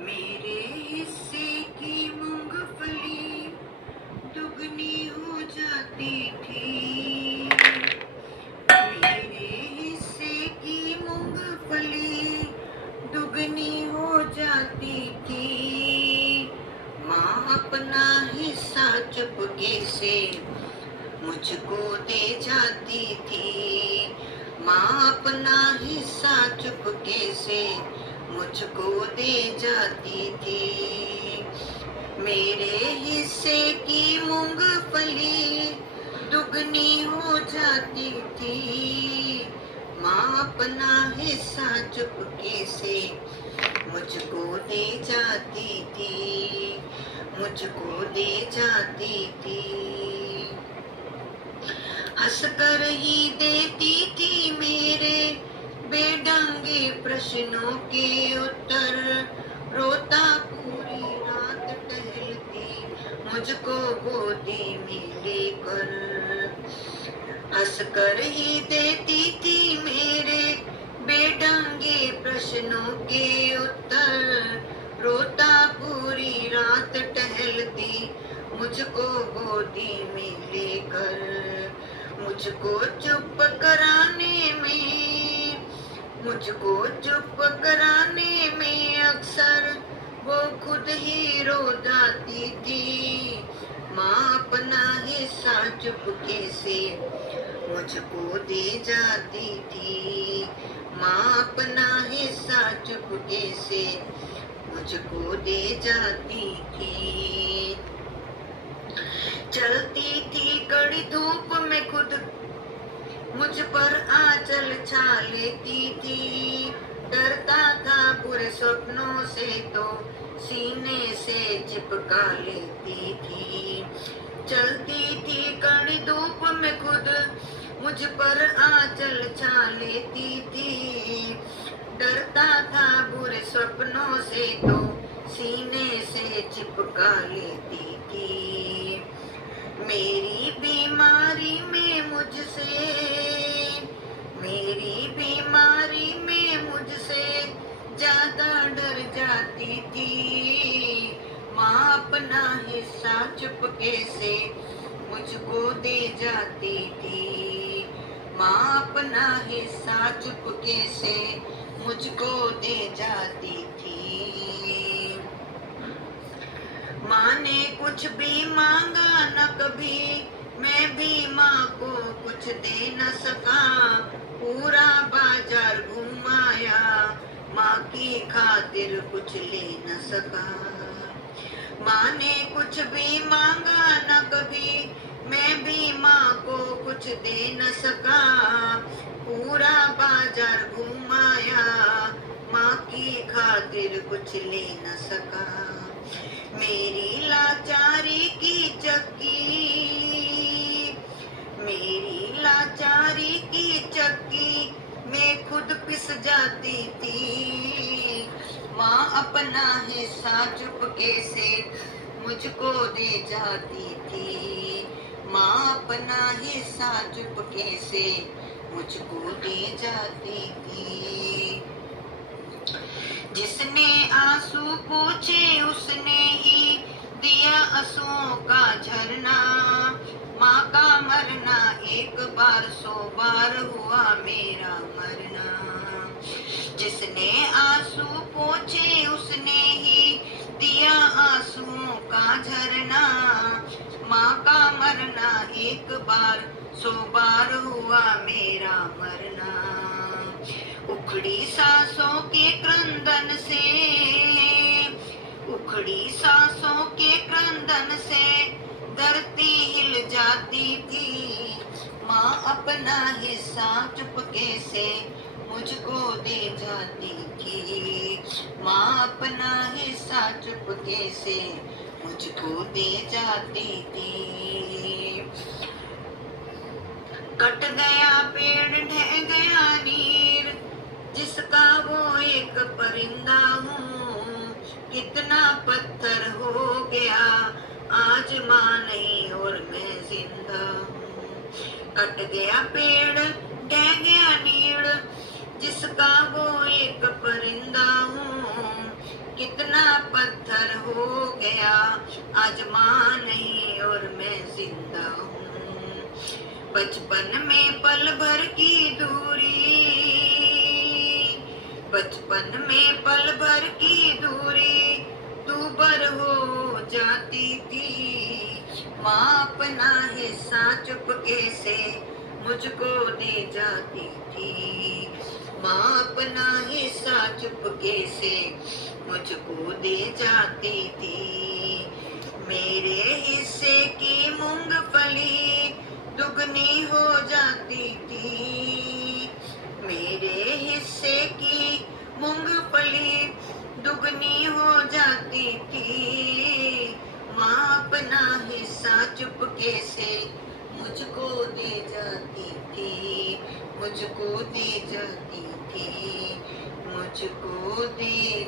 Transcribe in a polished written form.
मेरे हिस्से की मूंगफली दुगनी हो जाती थी। मेरे हिस्से की मूंगफली दुगनी हो जाती थी। माँ अपना हिस्सा चुपके से मुझको दे जाती थी। माँ अपना हिस्सा चुपके से मुझको दे जाती थी। मेरे हिस्से की मूंगफली दुगनी हो जाती थी। माँ अपना हिस्सा चुपके से मुझको दे जाती थी, मुझको दे जाती थी। हंसकर ही देती थी मेरे बेढंगे प्रश्नों के उत्तर। रोता पूरी रात टहलती मुझको गोदी में लेकर। हंसकर ही देती थी मेरे बेढंगे प्रश्नों के उत्तर। रोता पूरी रात टहलती मुझको गोदी में लेकर। मुझको चुप कराने में, मुझको चुप कराने में अक्सर वो खुद ही रो जाती थी। माँ अपना हिस्सा चुपके से मुझको दे जाती थी। माँ अपना हिस्सा चुपके से मुझको दे जाती थी। चलती थी कड़ी धूप में खुद मुझ पर आंचल छा लेती थी। डरता था बुरे सपनों से तो सीने से चिपका लेती थी। चलती थी कड़ी धूप में खुद मुझ पर आंचल छा लेती थी। डरता था बुरे सपनों से तो सीने से चिपका लेती थी। मेरी बीमारी में मुझसे, मेरी बीमारी में मुझसे ज्यादा डर जाती थी। माँ अपना हिस्सा चुपके से मुझको दे जाती थी। माँ अपना हिस्सा चुपके से मुझको दे जाती थी। माँ ने कुछ भी मांगा न कभी, मैं भी माँ को कुछ दे न सका। पूरा बाजार घुमाया, माँ की खातिर कुछ ले न सका। माँ ने कुछ भी मांगा न कभी, मैं भी माँ को कुछ दे न सका। पूरा बाजार घुमाया, माँ की खातिर कुछ ले न सका। मेरी लाचारी की चक्की, मेरी लाचारी की चक्की में खुद पिस जाती थी। माँ अपना हिस्सा चुपके से मुझको दे जाती थी। माँ अपना हिस्सा चुपके से मुझको दे जाती थी। जिसने आंसू पोंछे उसने ही दिया आंसुओं का झरना। माँ का मरना एक बार 100 बार हुआ मेरा मरना। जिसने आंसू पोंछे उसने ही दिया आंसुओं का झरना। माँ का मरना एक बार 100 बार हुआ मेरा मरना। उखड़ी सांसों के क्रंदन से, उखड़ी सांसों के क्रंदन से धरती हिल जाती थी। माँ अपना हिस्सा चुपके से मुझको दे जाती थी। माँ अपना हिस्सा चुपके से मुझको दे जाती थी। कट गया पेड़ ढह गया नीर, जिसका वो एक परिंदा हूँ। कितना पत्थर हो गया आज माँ नहीं और मैं जिंदा हूँ। कट गया पेड़ ढह गया नीड़, जिसका वो एक परिंदा हूँ। कितना गया, आज माँ नहीं और मैं जिंदा हूँ। बचपन में पल भर की दूरी, बचपन में पल भर की दूरी दूबर हो जाती थी। माँ अपना हिस्सा चुपके से मुझको दे जाती थी। माँ अपना हिस्सा चुपके से मुझको दे जाती थी। मेरे हिस्से की मूंगफली दुगनी हो जाती थी। मेरे हिस्से की मूंगफली दुगनी हो जाती थी। माँ अपना हिस्सा चुपके से मुझको दे जाती थी, मुझको दे जाती थी, मुझको दे